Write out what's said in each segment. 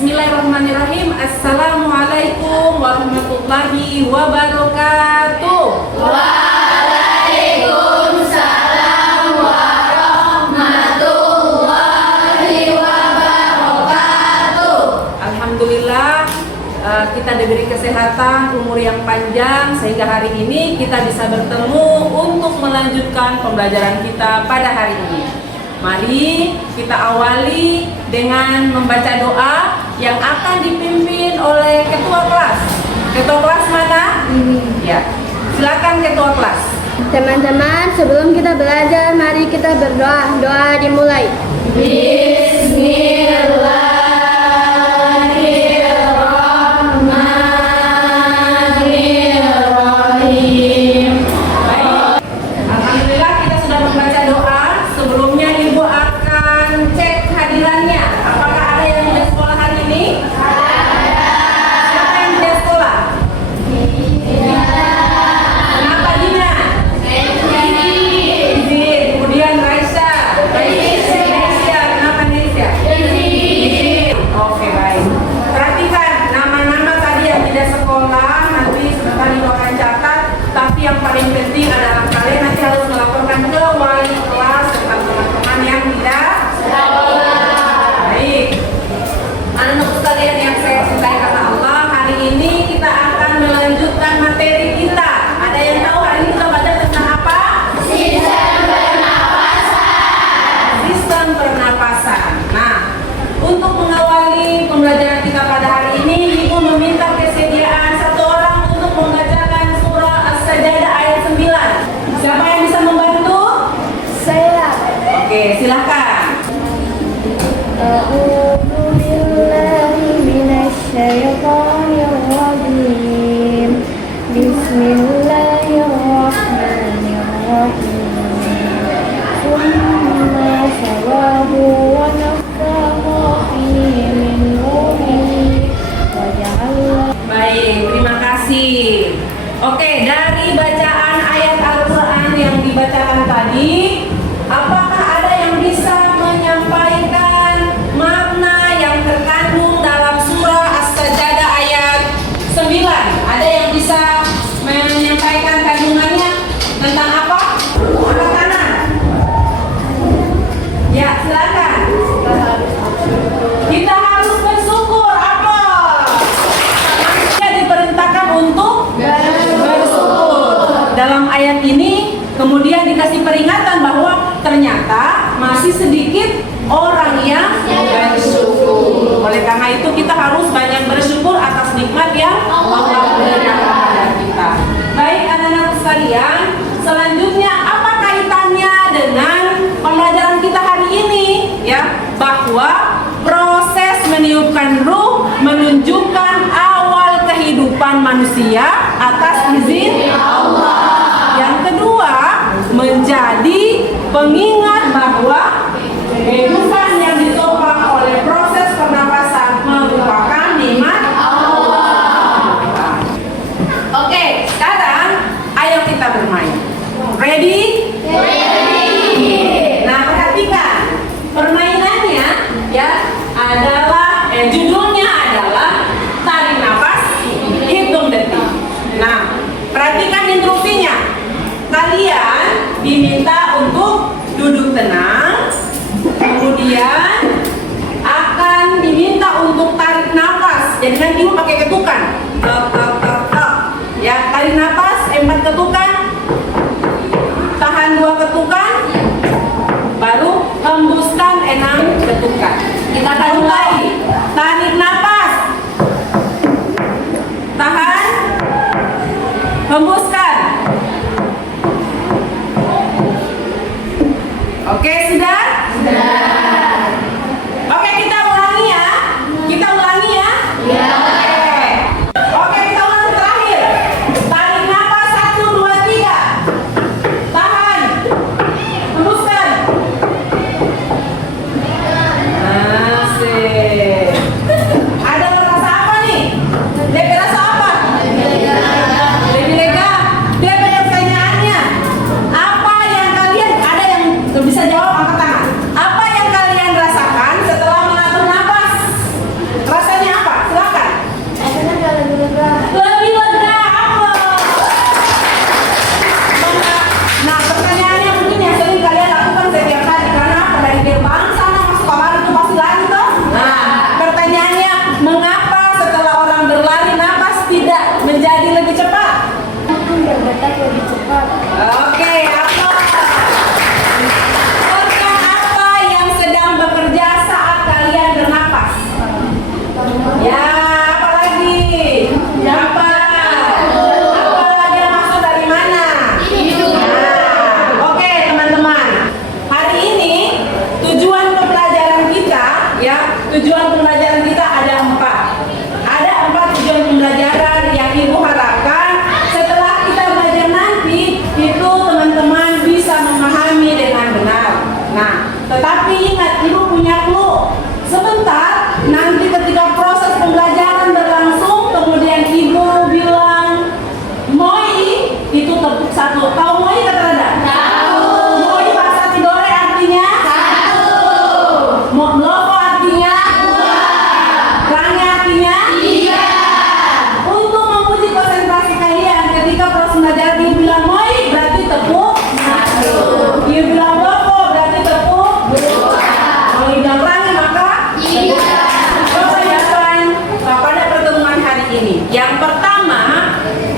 Bismillahirrahmanirrahim. Assalamualaikum warahmatullahi wabarakatuh. Waalaikumsalam warahmatullahi wabarakatuh. Alhamdulillah, kita diberi kesehatan, umur yang panjang, sehingga hari ini kita bisa bertemu untuk melanjutkan pembelajaran kita pada hari ini. Mari kita awali dengan membaca doa yang akan dipimpin oleh ketua kelas. Ketua kelas mana? Ya, silakan ketua kelas. Teman-teman, sebelum kita belajar, mari kita berdoa. Doa dimulai. Bismillahirrahmanirrahim. Alhamdulillah, kita sudah membaca doa. Sebelumnya Ibu akan cek kehadirannya. Apakah ada yang sudah sekolah hari ini? Siapa yang sudah sekolah? Kenapa Dina? Izin. Kemudian Raisa. Nesya. Kenapa Nesya? Izin. Oke, baik. Perhatikan nama-nama tadi yang tidak sekolah. Nanti sebentar Ibu akan catat. Tapi yang paling penting adalah kalian nanti harus melaporkan ke wali kelas serta teman-teman yang tidak sekolah. Baik. Anak sekalian yang saya cintai karena Allah, hari ini kita akan melanjutkan materi kita. Ada yang tahu hari ini kita belajar tentang apa? Sistem pernapasan. Sistem pernapasan. Nah, untuk mengawali pembelajaran kita pada hari ini, Ibu meminta kesediaan satu orang untuk membacakan surah As-Sajdah ayat 9. Siapa yang bisa membantu? Saya. Oke, silakan. A'udzu billahi minasyaitonir rajim. Bismillahirrahmanirrahim. Tsumma sawahu wa nafakha fihi min ruhihi wa ja'ala. Baik, terima kasih. Oke, dari bacaan ayat Al-Quran yang dibacakan tadi, apakah ada yang bisa menyampaikan makna yang terkandung dalam surah As-Sajdah ayat 9? Ada yang bisa menyampaikan kandungannya tentang apa? Angkat kanan. Ya, silakan. Kita harus bersyukur. Apa? Manusia diperintahkan untuk bersyukur. Dalam ayat ini kemudian dikasih peringatan bahwa ternyata masih sedikit orang yang bersyukur. Oleh karena itu kita harus banyak bersyukur atas nikmat yang Allah berikan kepada kita. Baik anak-anak sekalian, selanjutnya apa kaitannya dengan pembelajaran kita hari ini? Ya, bahwa proses meniupkan ruh menunjukkan awal kehidupan manusia atas izin Allah. Yang kedua, menjadi pengingat bahwa kehidupan yang ditopang oleh proses pernapasan merupakan nikmat Allah. Oke, sekarang ayo kita bermain. Ready? Nah, perhatikan. Permainannya ya adalah judulnya adalah tarik nafas, hitung detik. Nah, perhatikan instruksinya. Kalian diminta untuk duduk tenang, kemudian akan diminta untuk tarik nafas. Jadi nanti Ibu pakai ketukan. Tok, tok, tok, tok. Ya, tarik nafas 4 ketukan, tahan 2 ketukan, baru hembuskan 6 ketukan. Kita akan mulai. Tarik nafas, tahan, hembuskan. Oke, sudah? Oke, kita ulangi ya. Kita ulangi ya. Oke, kita ulangi terakhir. Tarik nafas 1, 2, 3. Tahan. Hembuskan. Asik. Ada rasa apa nih? Lebih rasa apa? Lebih lega. bergerak lebih cepat. Oke, apa? Organ apa yang sedang bekerja saat kalian bernapas? Ya, apa lagi? Apa? Apa dia masuk dari mana? Nah, oke teman-teman. Hari ini tujuan pembelajaran kita, ya, tujuan pembelajaran kita ada 4. Ada 4 tujuan pembelajaran yang Ibu harapkan setelah kita belajar nanti itu teman-teman bisa memahami dengan benar. Nah, tetapi ingat Ibu punya clue. Sebentar nanti ketika proses pembelajaran berlangsung kemudian Ibu bilang moi itu tepuk 1. Tahu moi kata Rada? Tahu. Moi bahasa Tidore artinya 1. Mloko artinya 2. Rangi artinya 3. Untuk memuji konsentrasi kalian ketika proses pembelajaran Ibu bilang moi berarti tepuk 1. Ibu bilang loko berarti tepuk 2. Kalau Ibu bilang rangi maka 3. Pertanyakan pada pertemuan hari ini. Yang pertama,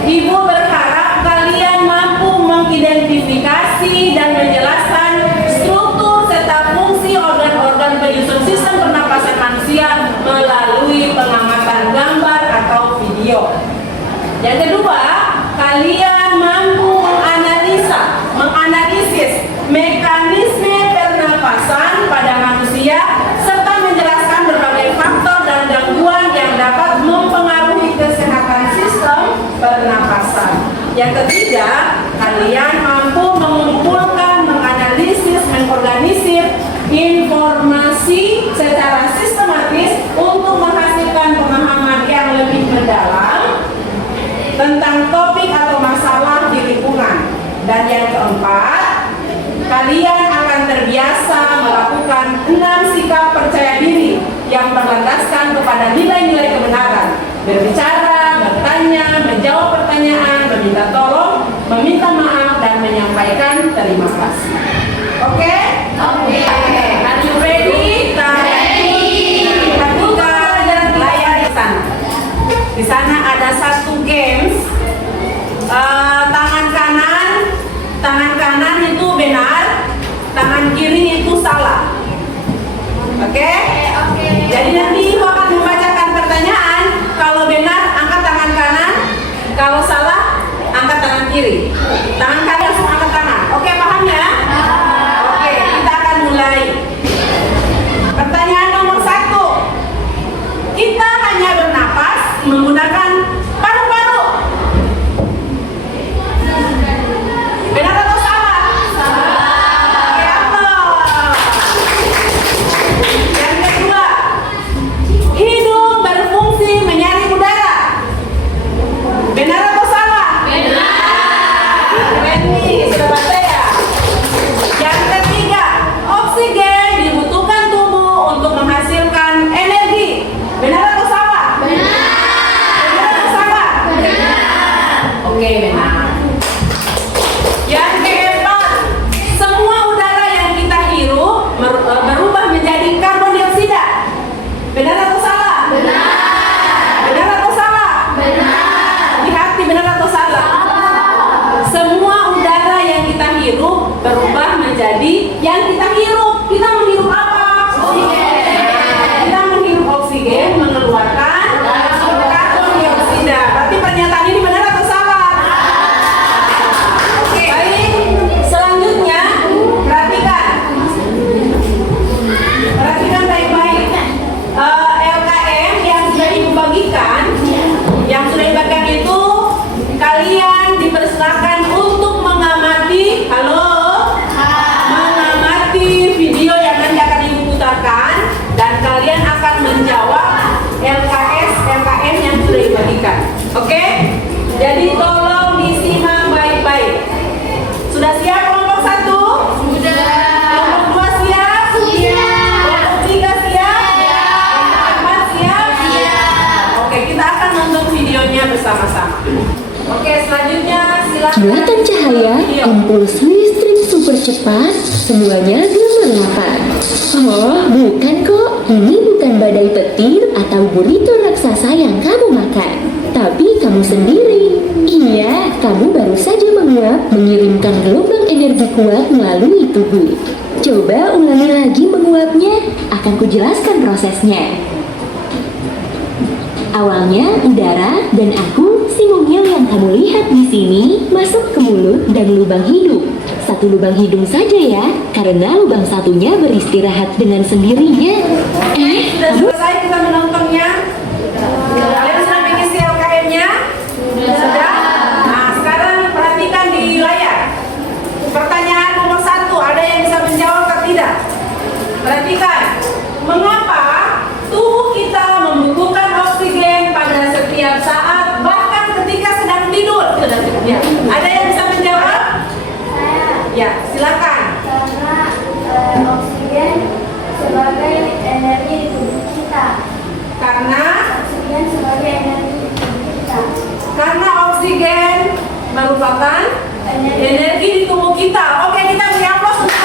Ibu berharap kalian mampu mengidentifikasi dan menjelaskan struktur serta fungsi organ-organ penyusun sistem pernapasan manusia melalui pengamatan gambar atau video. Yang kedua, kalian mampu menganalisis mekanisme pernapasan pada manusia serta menjelaskan berbagai faktor dan gangguan yang dapat mempengaruhi kesehatan sistem pernapasan. Yang ketiga, kalian mampu mengumpulkan, menganalisis, mengorganisir informasi secara sistematis untuk menghasilkan pemahaman yang lebih mendalam tentang topik atau masalah di lingkungan. Dan yang keempat, kalian akan terbiasa melakukan 6 sikap percaya diri yang berlandaskan kepada nilai-nilai kebenaran: berbicara, bertanya, menjawab pertanyaan, meminta tolong, meminta maaf, dan menyampaikan terima kasih. Oke? Oke. Are you ready? Kita buka layar di sana. Di sana ada satu games. Tangan kanan itu benar, tangan kiri itu salah. Oke? Jadi nanti Ibu akan membacakan pertanyaan. Kalau benar, angkat tangan kanan. Kalau salah, angkat tangan kiri. Tangan kanan langsung angkat tangan. Oke, paham ya? Oke, kita akan mulai. Pertanyaan nomor 1. Kita hanya bernapas menggunakan paru-paru. Benar atau salah? Oke, apa? Yang kedua, hidung berfungsi menyaring udara. Benar atau salah? Benar. Ini sudah baca ya. Yang ketiga, oksigen dibutuhkan tubuh untuk menghasilkan energi. Benar atau salah? Benar. Benar atau salah? Benar. Oke, benar. Yang keempat, semua udara yang kita hirup berubah menjadi karbon dioksida. Benar atau salah? Benar. Benar atau salah? Benar. Di hati, benar atau salah? Semua udara yang kita hirup berubah menjadi yang kita hirup. Kita menghirup apa? Oksigen. Kita menghirup oksigen, mengeluarkan karbon dioksida. Berarti pernyataan ini benar atau salah? Oke, baik. Selanjutnya, perhatikan. Perhatikan baik-baik. LKM yang sudah Ibu bagikan, itu kalian dipersilakan untuk mengamati, mengamati video yang nanti akan Ibu putarkan, dan kalian akan menjawab LKM yang sudah dibagikan. Oke? Jadi tolong disimak baik-baik. Sudah siap kelompok 1? Sudah. Kelompok 2 siap? Siap. Kelompok 3 siap? Kelompok 4 siap? Siap. Oke, kita akan nonton videonya bersama-sama. Oke, selanjutnya silakan. Kilatan cahaya, impuls listrik super cepat, semuanya gemerlapan. Oh, bukan kok. Ini bukan badai petir atau burrito raksasa yang kamu makan. Tapi kamu sendiri. Iya, kamu baru saja menguap, mengirimkan gelombang energi kuat melalui tubuh. Coba ulangi lagi menguapnya, akan kujelaskan prosesnya. Awalnya, udara dan aku, si mungil yang kamu lihat di sini, masuk ke mulut dan lubang hidung. Satu lubang hidung saja ya, karena lubang satunya beristirahat dengan sendirinya. Sudah selesai kita menontonnya? Kalian sudah mengisi LKM-nya? Sudah? Nah, sekarang perhatikan di layar. Pertanyaan nomor 1, ada yang bisa menjawab atau tidak? Perhatikan, mengapa tubuh kita membutuhkan oksigen pada setiap saat, bahkan ketika sedang tidur? Ya. Ada yang bisa menjawab? Ya, silakan. Karena oksigen sebagai energi di tubuh kita. Karena oksigen merupakan energi di tubuh kita. Oke, kita beri aplaus untuk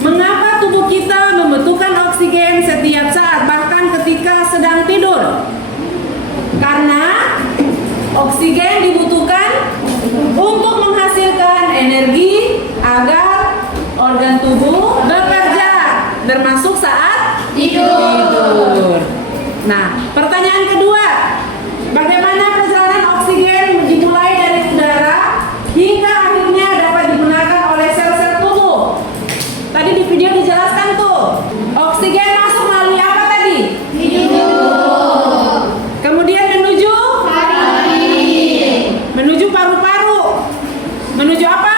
mengapa tubuh kita membutuhkan oksigen setiap saat, bahkan ketika sedang tidur? Karena oksigen dibutuhkan untuk menghasilkan energi agar organ tubuh bekerja, termasuk saat tidur. Nah, pertanyaan kedua, bagaimana perjalanan oksigen dimulai dari udara hingga akhirnya dapat digunakan oleh sel-sel tubuh? Tadi di video dijelaskan tuh, oksigen masuk melalui apa tadi? Hidung. Kemudian menuju paru-paru. Menuju apa?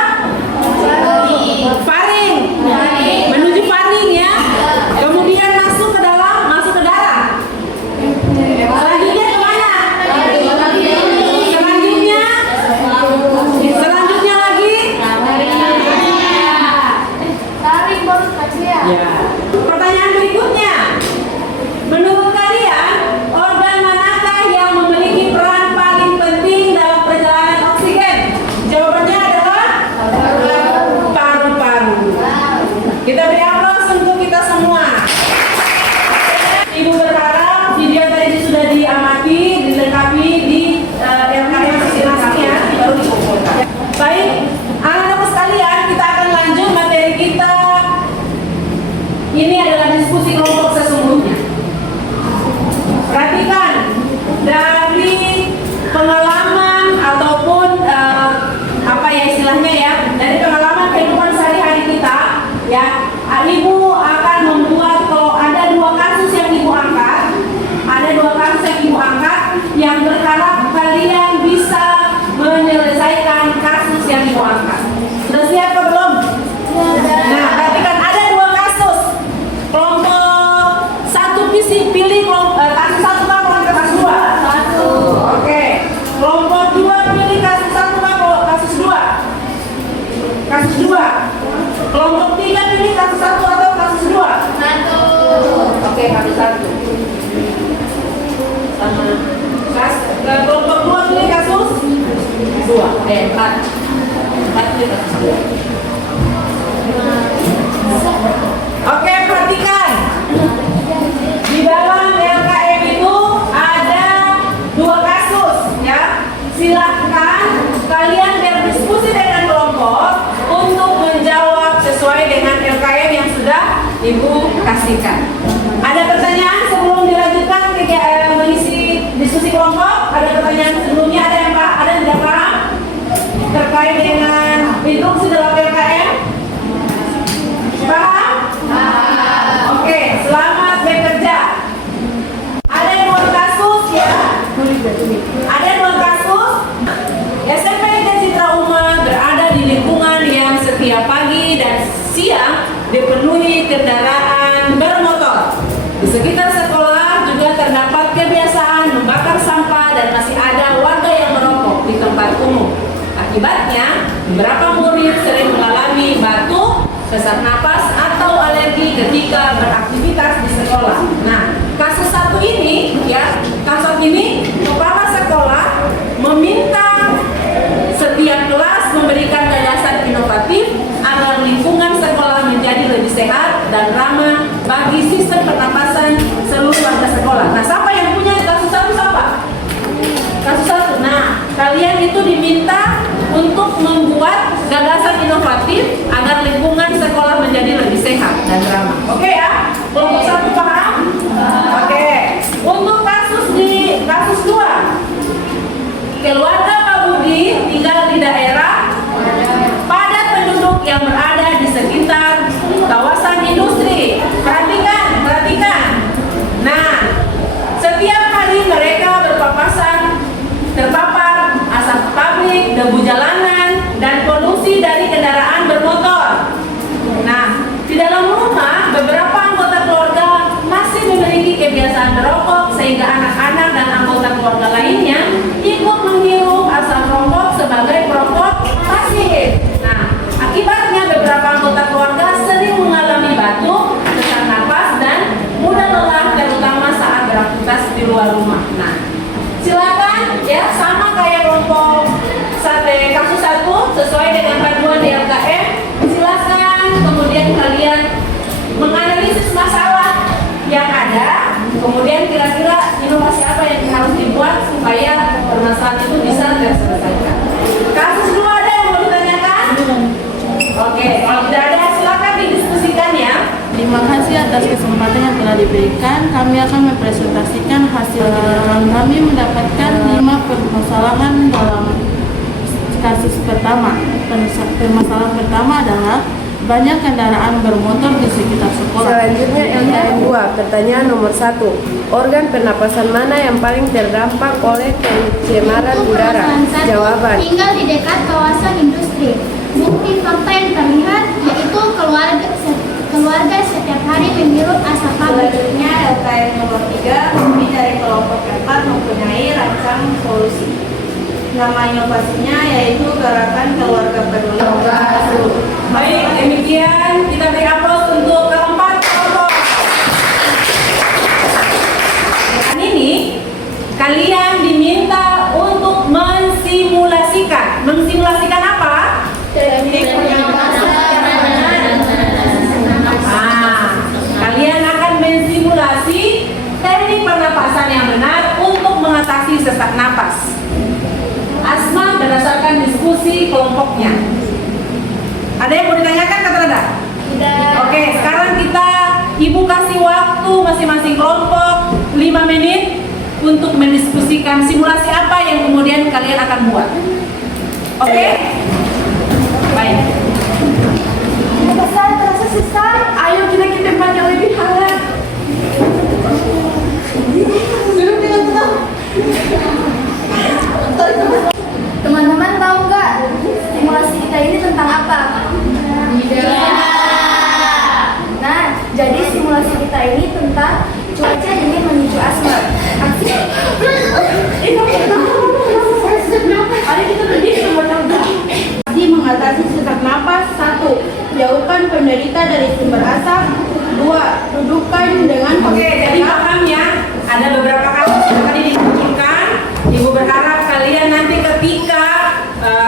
Faring. Menuju faring ya. Kemudian masuk ke darah. Selanjutnya kemana? Selanjutnya lagi? Tarik baru kecil. Ya. Pertanyaan berikutnya. Menurut kalian, organ manakah yang memiliki peran paling penting dalam perjalanan oksigen? Jawabannya adalah paru-paru. Kita beri aplaus untuk kita semua. Ibu berharap video tadi sudah diamati, dilengkapi di LKM masing-masing ya, baru dikumpulkan. Baik, anak-anak sekalian, kita akan lanjut materi kita. Ini adalah diskusi kelompok sesungguhnya. Perhatikan, dari pengalaman ataupun apa ya istilahnya ya, dari pengalaman kehidupan sehari-hari kita ya, ibu akan membuat, kalau ada dua kasus yang ibu angkat, yang berharap kalian bisa menyelesaikan kasus yang ibu angkat. Sudah siap atau belum? Nah, perhatikan, ada dua kasus. Kelompok satu pilih kasus satu kah kelompok kasus dua? Oke. Kelompok dua pilih kasus satu kah kasus dua? Kasus dua. Kelompok tiga pilih kasus satu atau kasus dua? Oke, kasus satu. Kelompok dua pilih kasus dua. Empat pilih kasus dua. Oke, perhatikan. Di dalam LKM itu ada dua kasus ya. Silahkan kalian berdiskusi dengan kelompok untuk menjawab sesuai dengan LKM yang sudah ibu kasihkan. Ada pertanyaan sebelum dilanjutkan mengisi diskusi kelompok? Ada pertanyaan sebelumnya? Ada yang tidak paham terkait dengan instruksi dalam LKM? Paham? Oke, selamat bekerja. Ada dua kasus ya. Ada dua kasus. SMP Negeri Citra Uma berada di lingkungan yang setiap pagi dan siang dipenuhi kendaraan bermotor. Di sekitar sekolah juga terdapat kebiasaan membakar sampah dan masih ada warga yang merokok di tempat umum. Akibatnya, beberapa murid sering mengalami batuk, sesak napas, atau alergi ketika beraktivitas di sekolah. Nah, kasus satu ini, kepala sekolah meminta setiap kelas memberikan gagasan inovatif agar lingkungan sekolah menjadi lebih sehat dan ramah bagi sistem pernapasan seluruh warga sekolah. Nah, siapa yang punya kasus satu? Siapa? Kasus satu. Nah, kalian itu diminta untuk membuat gagasan inovatif agar lingkungan sekolah menjadi lebih sehat dan ramah. Oke ya? Kelompok 1 paham? Oke. Untuk kasus 2, keluarga Pak Budi tinggal di daerah padat penduduk yang berada di sekitar kawasan industri. Perhatikan. Nah, setiap hari mereka terpapar asap pabrik, debu jalanan, dan polusi dari kendaraan bermotor. Nah, di dalam rumah beberapa anggota keluarga masih memiliki kebiasaan merokok sehingga anak-anak dan anggota keluarga lainnya ikut menghirup asap rokok sebagai perokok pasif. Nah, akibatnya beberapa anggota keluarga sering mengalami batuk, sesak napas, dan mudah lelah terutama saat beraktivitas di luar rumah. Nah, silakan ya, sama kayak kelompok kasus 1 sesuai dengan panduan DLKM. Silakan kemudian kalian menganalisis masalah yang ada, kemudian kira-kira inovasi apa yang harus dibuat supaya permasalahan itu bisa terselesaikan. Kasus 2 ada yang mau ditanyakan? Oke, kalau tidak ada silakan didiskusikan ya. Terima kasih atas kesempatan yang telah diberikan. Kami akan mempresentasikan hasil. Kami mendapatkan 5 permasalahan dalam kasus pertama. Permasalahan pertama adalah banyak kendaraan bermotor di sekitar sekolah. Selanjutnya LKM 2, pertanyaan nomor 1. Organ pernapasan mana yang paling terdampak oleh pencemaran udara? Jawaban. Tinggal di dekat kawasan industri. Bukti fakta yang terlihat yaitu keluarga setiap hari menghirup asap pabrik. Selanjutnya LKM nomor 3, kami dari kelompok 4 mempunyai rancang solusi. Nama inovasinya yaitu Gerakan Keluarga Peduli. Baik, demikian kita beri aplaus untuk keempat kelompok. Dan ini kalian diminta untuk mensimulasikan. Mensimulasikan apa? Kalian akan mensimulasi teknik pernapasan yang benar untuk mengatasi sesak napas, asma berdasarkan diskusi kelompoknya. Ada yang mau ditanyakan kata Rada? Oke, sekarang Ibu kasih waktu masing-masing kelompok 5 menit untuk mendiskusikan simulasi apa yang kemudian kalian akan buat. Oke? Baik. Terasa sesak. Ayo kita ke tempat yang lebih hangat. Teman-teman tahu nggak simulasi kita ini tentang apa? Nah, jadi simulasi kita ini tentang cuaca dingin memicu asma. Mengatasi sesak napas. 1. Jauhkan penderita dari sumber asap. 2. Dudukkan dengan Oke, jadi paham ya. Ada beberapa kasus yang tadi ditunjukkan. Ibu berharap kalian nanti ketika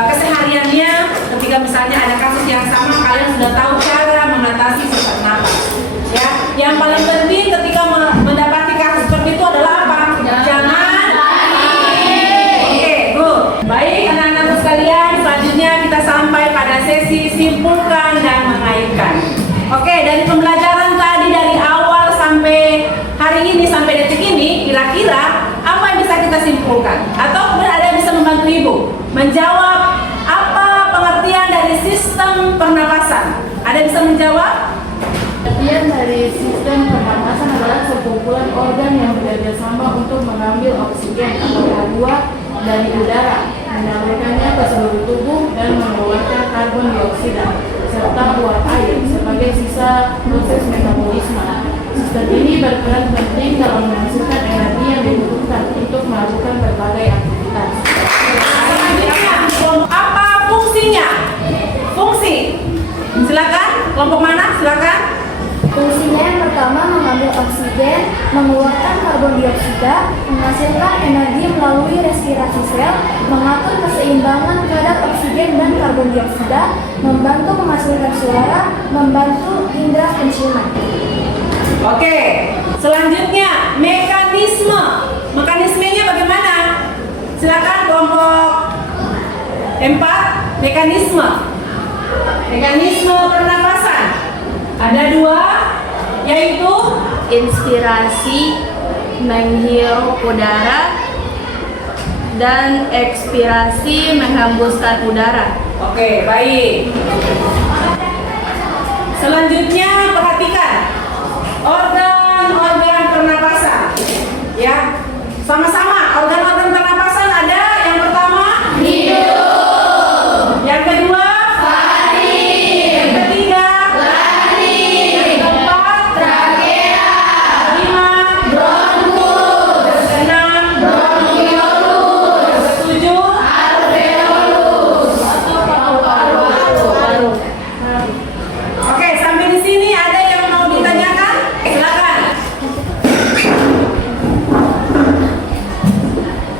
kesehariannya, ketika misalnya ada kasus yang sama, kalian sudah tahu cara mengatasi sesak napas. Ya, yang paling penting ketika mendapati kasus seperti itu adalah apa? Jangan panik. Oke, good. Baik, anak-anak sekalian, selanjutnya kita sampai pada sesi simpulkan dan mengaitkan. Oke, dari pembelajaran tadi dari awal sampai hari ini sampai detik ini, kira-kira apa yang bisa kita simpulkan? Atau kemudian ada yang bisa membantu Ibu menjawab apa pengertian dari sistem pernapasan? Ada yang bisa menjawab? Bagian dari sistem pernapasan adalah sekumpulan organ yang bekerja sama untuk mengambil oksigen atau H2 dari udara, menyalurkannya ke seluruh tubuh dan mengeluarkan karbon dioksida serta uap air sebagai sisa proses metabolisme. Sistem ini berperan penting dalam menghasilkan energi yang dibutuhkan untuk melakukan berbagai aktivitas. Selanjutnya, apa fungsinya? Fungsi. Silakan, kelompok mana? Silakan. Fungsinya yang pertama mengambil oksigen, mengeluarkan karbon dioksida, menghasilkan energi melalui respirasi sel, mengatur keseimbangan kadar oksigen dan karbon dioksida, membantu menghasilkan suara, membantu indera penciuman. Oke, selanjutnya mekanisme. Mekanismenya bagaimana? Silakan kelompok 4. Mekanisme pernapasan. Ada 2, yaitu Inspirasi menghirup udara dan ekspirasi menghembuskan udara. Oke, baik. Selanjutnya perhatikan organ-organ pernapasan. Ya, sama-sama organ-organ pernapasan ada. Yang pertama hidung, yang kedua pari, yang ketiga lari, yang keempat trakea, kelima bronkus, keenam bronkiolus, yang ketujuh alveolus, paru-paru. Oke, sampai di sini ada yang mau ditanyakan? Silakan.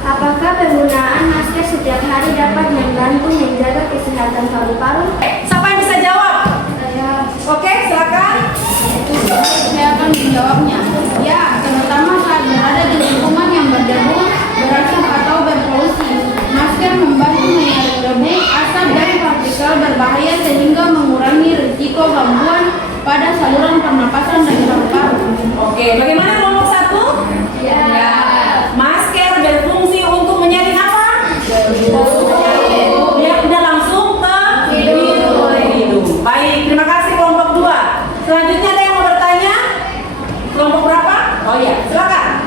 Apakah penggunaan masker setiap hari dapat membantu menjaga kesehatan paru-paru? Siapa yang bisa jawab? Oke, silakan. Saya akan menjawabnya. Ya, terutama saat berada di lingkungan yang berdebu, berasap atau berpolusi. Masker membantu menyaring debu, asap dan partikel berbahaya sehingga mengurangi risiko gangguan pada saluran pernapasan dan paru-paru. Oke, bagaimana kelompok 1? Ya. Masker berfungsi untuk menyaring apa? Biar tidak langsung ke hidung. Baik, terima kasih kelompok 2. Selanjutnya ada yang mau bertanya? Kelompok berapa? Oh iya, silakan.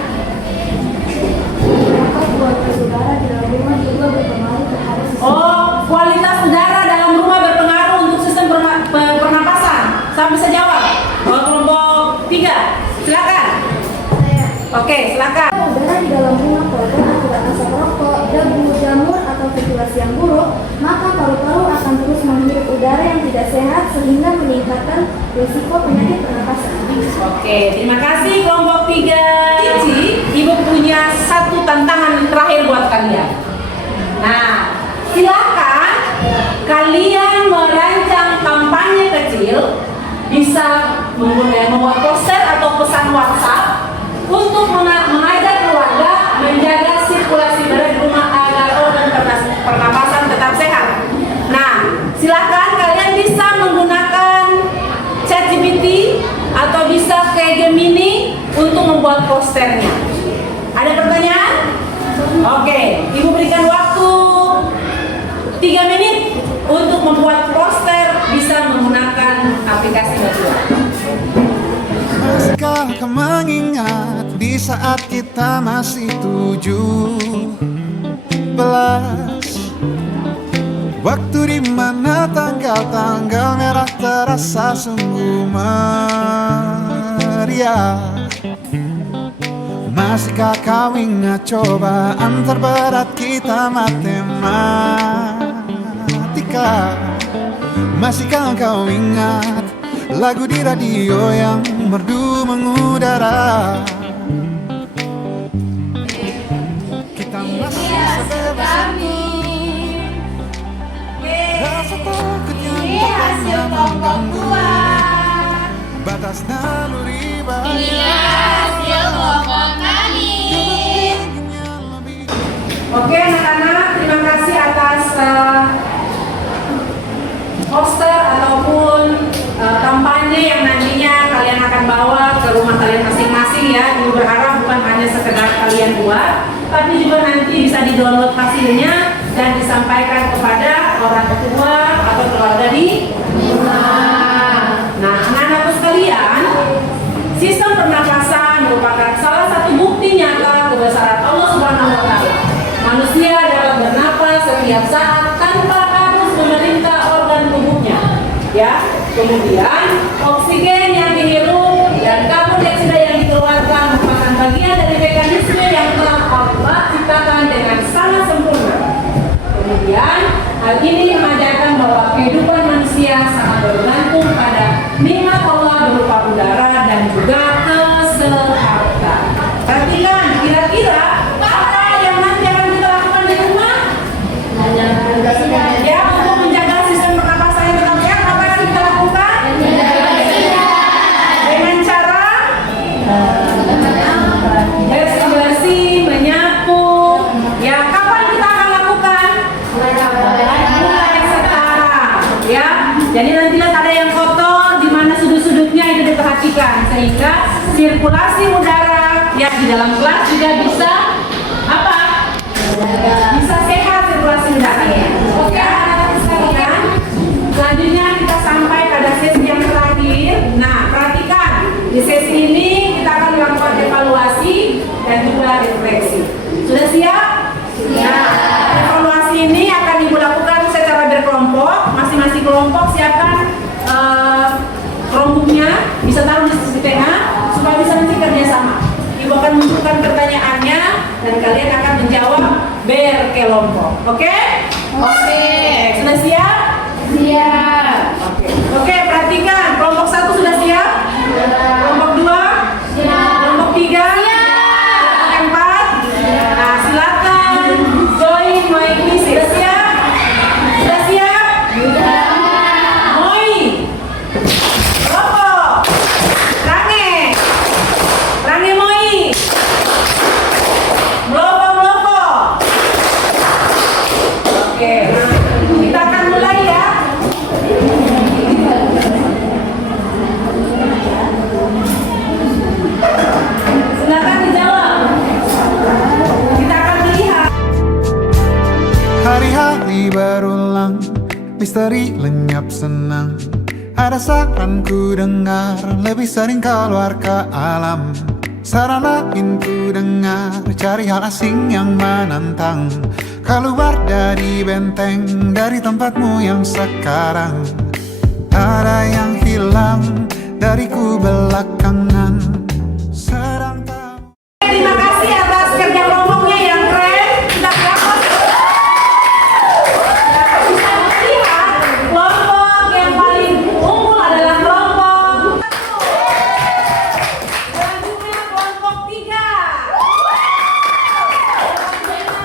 Apakah kualitas udara di dalam rumah juga berpengaruh terhadap sistem? Oh, kualitas udara dalam rumah berpengaruh untuk sistem pernapasan. Siapa bisa jawab? Oh, kelompok 3. Silakan. Oke, silakan. Udara di dalam rumah kotor akibat asap rokok, debu, jamur, atau ventilasi yang buruk, maka paru-paru akan terus menghirup udara yang tidak sehat sehingga meningkatkan risiko penyakit pernapasan. Oke, terima kasih kelompok 3. Cici, Ibu punya satu tantangan terakhir buat kalian. Nah, silakan kalian merancang kampanye kecil, bisa membuat poster atau pesan WhatsApp untuk mengajak keluarga menjaga sirkulasi udara di rumah agar organ pernapasan tetap sehat. Nah, silakan kalian bisa menggunakan ChatGPT atau bisa ke Gemini untuk membuat posternya. Ada pertanyaan? Oke, Ibu berikan waktu 3 menit untuk membuat poster bisa menggunakan aplikasi Mozilla. Masihkah kau mengingat di saat kita masih 17? Waktu di mana tanggal-tanggal merah terasa sungguh meriah. Masihkah kau ingat cobaan terberat kita matematika? Masihkah kau ingat lagu di radio yang merdu mengudara? Kita masih sebebas itu. Rasa takut yang tak pernah mengganggu batas naluri bahagia. Oke anak-anak, terima kasih atas poster ataupun kampanye yang nantinya kalian akan bawa ke rumah kalian masing-masing ya. Ibu berharap bukan hanya sekedar kalian buat, tapi juga nanti bisa di-download hasilnya dan disampaikan kepada orang tua atau keluarga di rumah. Nah, anak-anakku sekalian, sistem pernapasan merupakan salah satu bukti nyata kebesaran Allah Subhanahu wa Ta'ala. Manusia dapat bernapas setiap saat tanpa harus memerintah organ tubuhnya. Ya, kemudian oksigen yang dihirup dan karbon dioksida yang dikeluarkan merupakan bagian dari mekanisme yang telah Allah ciptakan dengan sangat sempurna. Kemudian hal ini mengajarkan bahwa kehidupan manusia sangat bergantung pada nikmat Allah berupa udara dan juga kesehatan. Perhatikan, kira-kira apa yang nanti akan kita lakukan di rumah? Ya, untuk menjaga sistem pernapasan yang tetap sehat, apa yang kita lakukan? Dengan cara bersih-bersih, menyapu. Ya, kapan kita akan lakukan? Jadi nanti lihat ada yang kotor, di mana sudut-sudutnya itu diperhatikan sehingga sirkulasi udara ya di dalam kelas juga bisa apa? Bisa sehat sirkulasi udara. Oke, anak-anak sekalian. Selanjutnya kita sampai pada sesi yang terakhir. Nah, perhatikan di sesi ini kita akan melakukan evaluasi dan juga refleksi. Sudah siap? Nah, evaluasi ini akan Ibu lakukan secara berkelompok. Masing-masing kelompok siapkan Chromebooknya, bisa taruh di sisi tengah supaya bisa nanti kerjasama. Ibu akan menunjukkan pertanyaannya dan kalian akan menjawab berkelompok. Oke? Oke. Sudah siap? Siap. Oke, perhatikan. Kelompok 1 sudah siap? Kelompok 2? Kelompok 3? Kelompok 4? Nah, silakan join my quiz. Sudah siap? Sudah siap? Moi. Kelompok. Range. Range moi. Melopo. Oke, nah, kita akan mulai ya. Silakan dijawab. Kita akan melihat. Hari-hari berulang, misteri lenyap senang. Ada saran ku dengar, lebih sering keluar ke alam. Saran lain ku dengar, cari hal asing yang menantang. Keluar dari benteng, dari tempatmu yang sekarang. Ada yang hilang dariku belakangan. Sedang tak. Terima kasih atas kerja kelompoknya yang keren. Kita dapat bisa melihat kelompok yang paling unggul adalah kelompok 1. Selanjutnya kelompok 3.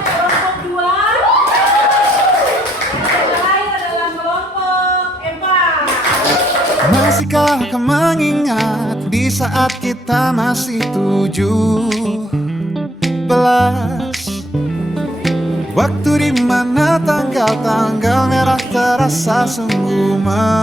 Kelompok 2. Yang lain adalah kelompok 4. Masihkah kau mengingat di saat kita masih 17? Waktu di mana tanggal-tanggal merah terasa sungguh meriah.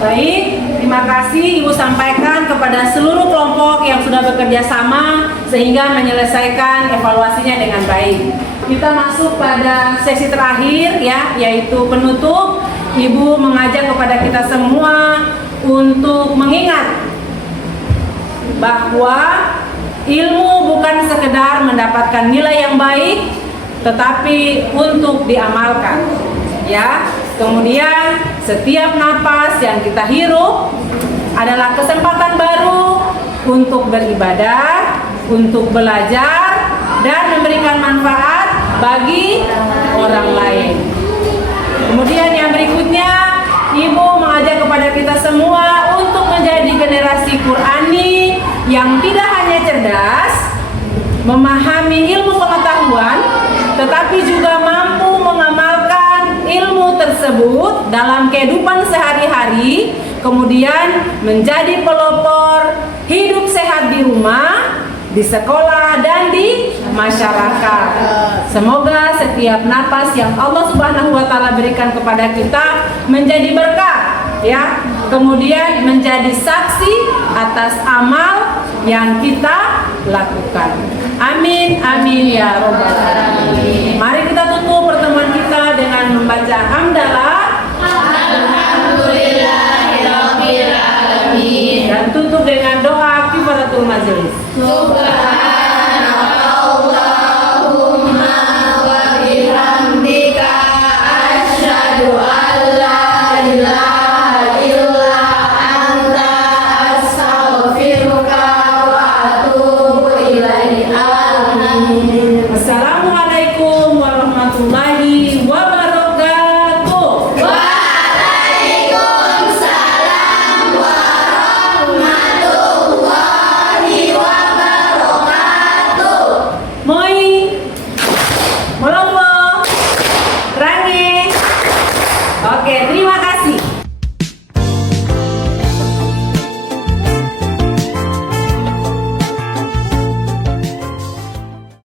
Baik, terima kasih Ibu sampaikan kepada seluruh kelompok yang sudah bekerja sama sehingga menyelesaikan evaluasinya dengan baik. Kita masuk pada sesi terakhir ya, yaitu penutup. Ibu mengajak kepada kita semua untuk mengingat bahwa ilmu bukan sekedar mendapatkan nilai yang baik, tetapi untuk diamalkan. Ya, kemudian setiap napas yang kita hirup adalah kesempatan baru untuk beribadah, untuk belajar, dan memberikan manfaat bagi orang lain. Kemudian yang berikutnya, Ibu mengajak kepada kita semua untuk menjadi generasi Qurani yang tidak hanya cerdas, memahami ilmu pengetahuan, tetapi juga mampu mengamalkan ilmu tersebut dalam kehidupan sehari-hari, kemudian menjadi pelopor hidup sehat di rumah, di sekolah, dan di masyarakat. Semoga setiap napas yang Allah Subhanahu wa Ta'ala berikan kepada kita menjadi berkah, ya. Kemudian menjadi saksi atas amal yang kita lakukan. Amin, amin ya robbal alamin. Mari kita tutup pertemuan kita dengan membaca hamdalah. Alhamdulillahirabbil alamin. Dan tutup dengan doa kifaratul majelis.